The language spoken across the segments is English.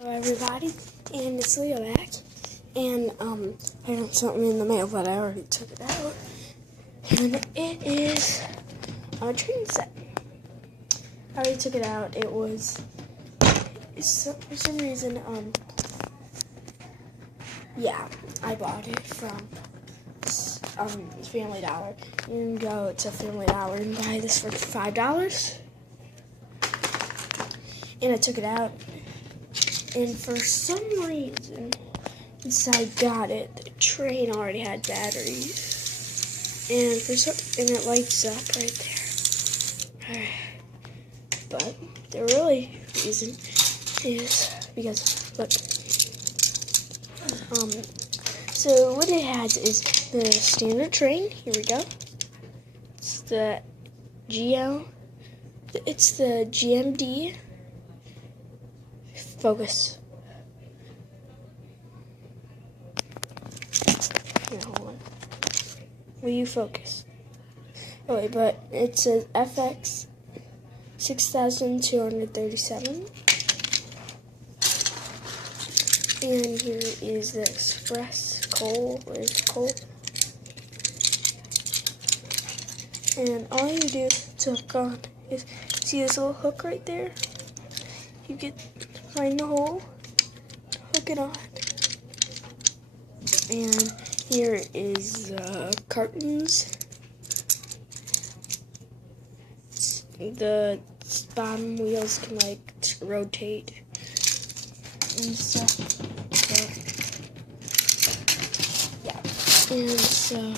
Hello everybody, and it's Leo back, and I got something in the mail, but I already took it out, and it is a train set. I already took it out. It was, for some reason, yeah, I bought it from Family Dollar. You can go to Family Dollar and buy this for $5, and I took it out. And for some reason, since I got it, the train already had batteries, and it lights up right there. But the really reason is because look. So what it has is the standard train. Here we go. It's the GMD. Focus. Here, hold on. Will you focus? Oh wait, but it says FX 6237. And here is the express coal. Where's the coal? And all you do to hook on is see this little hook right there? You find the hole, hook it on, and here is cartons. The bottom wheels can rotate and stuff. So, yeah, and so.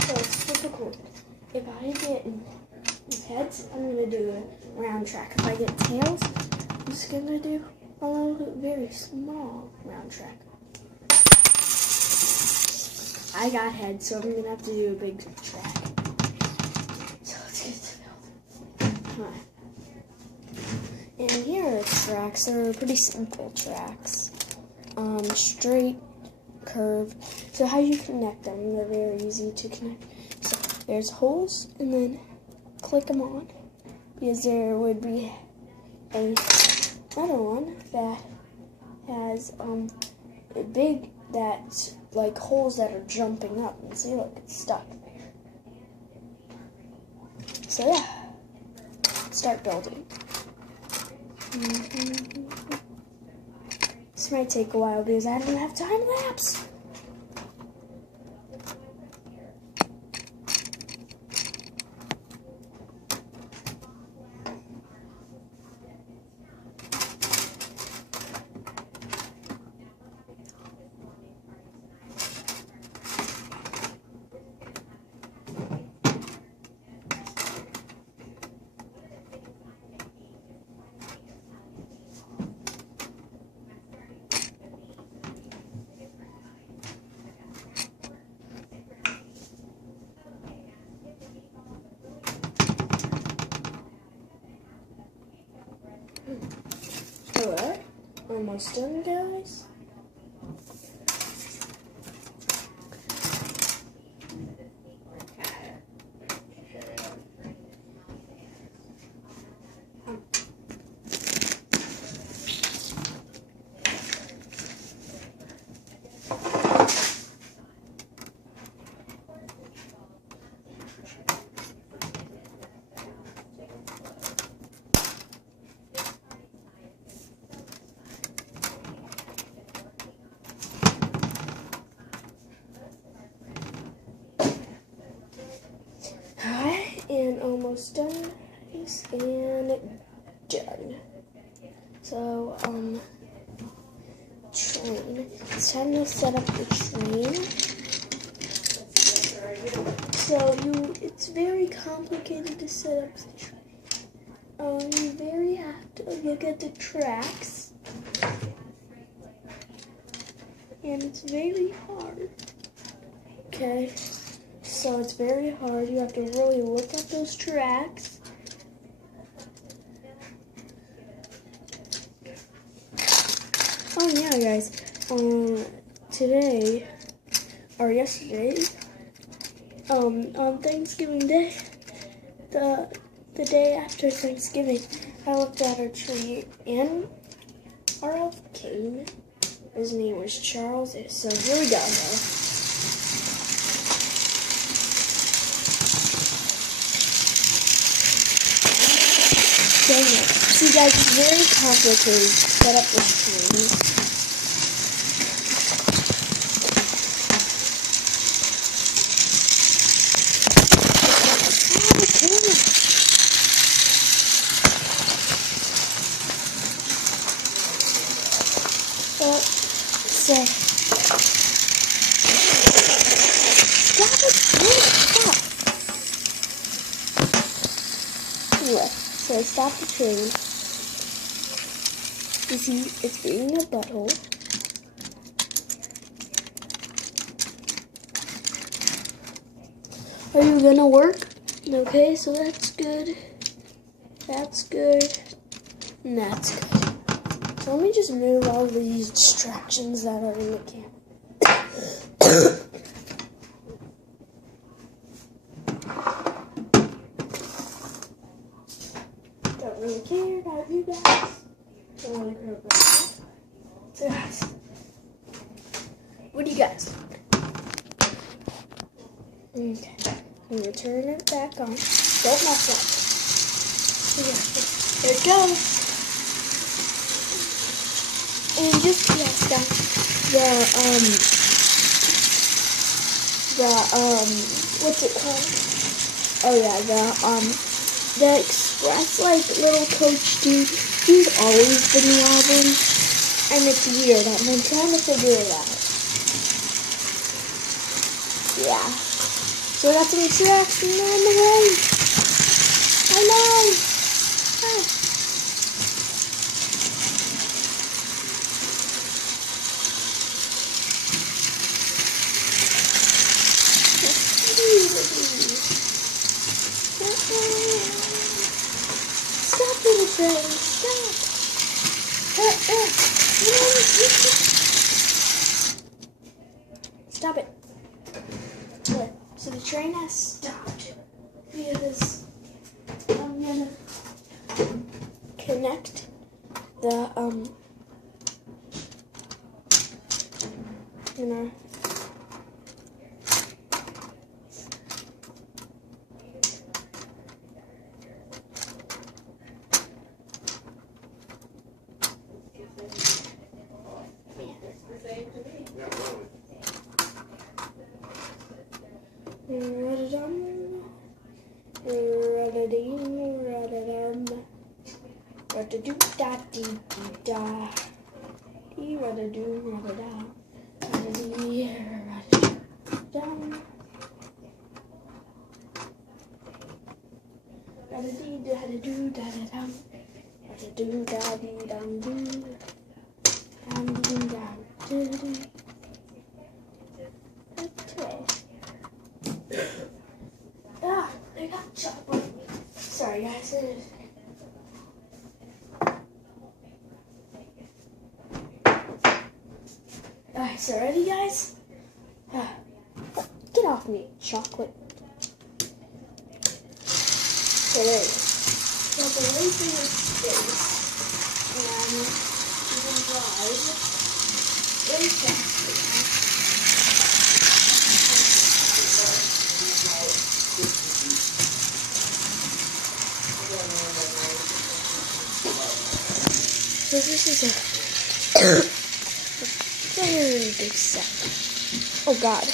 So it's difficult. If I get heads, I'm going to do a round track. If I get tails, I'm just going to do a little very small round track. I got heads, so I'm going to have to do a big track. So let's get to building. Alright. And here are the tracks. They're pretty simple tracks. Straight, curve. So how you connect them, they're very easy to connect. So there's holes, and then click them on, because there would be another one that has a big holes that are jumping up, and see, look, it's stuck there. So yeah, start building. This might take a while because I don't have time lapse. Alright, almost done, guys. And almost done, and done. So, train. It's time to set up the train. So it's very complicated to set up the train. You very have to look at the tracks. And it's very hard. Okay, so it's very hard. You have to really look at those tracks. Oh yeah, guys. Today or yesterday, on Thanksgiving Day, the day after Thanksgiving, I looked at our tree and our elf came. His name was Charles. So here we go, guys. Dang it. See, guys, it's very complicated to set up this tree. Stop it! Stop! Anyway, so I stopped the train. You see, it's being a butthole. Are you gonna work? Okay, so that's good. That's good. And that's good. So let me just move all of these distractions that are in the camera. Don't really care about you guys. Don't really care about you. So guys, what do you guys think? Okay, I'm gonna turn it back on. Don't mess up. There it goes. And just yes, guys, what's it called? Oh yeah, the Express little coach dude. He's always the new album, and it's weird. I've been trying to figure it out. Yeah. So I got some tracks in the way. I know. Ah. Stop, little train, stop! Stop it. Okay, so the train has stopped because I'm gonna connect the, I got chocolate. Sorry, guys. Alright, so ready, guys? Get off me, chocolate. So there you go. So the way through your space, and you can drive very fast. So this is a very big set. Oh God.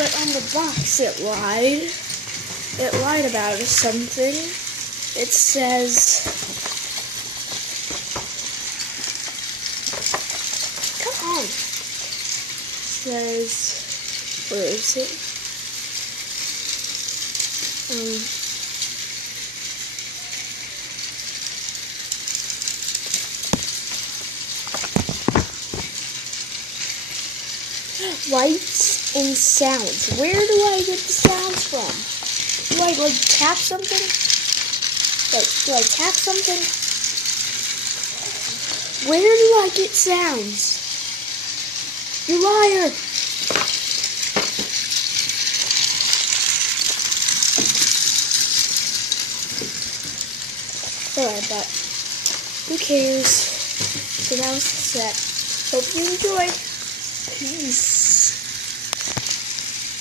But on the box it lied. It lied about something. It says, come on. It says, where is it? Lights and sounds. Where do I get the sounds from? Do I like tap something? Do I tap something? Where do I get sounds? You liar! Alright, but who cares? So that was the set. Hope you enjoyed. Peace.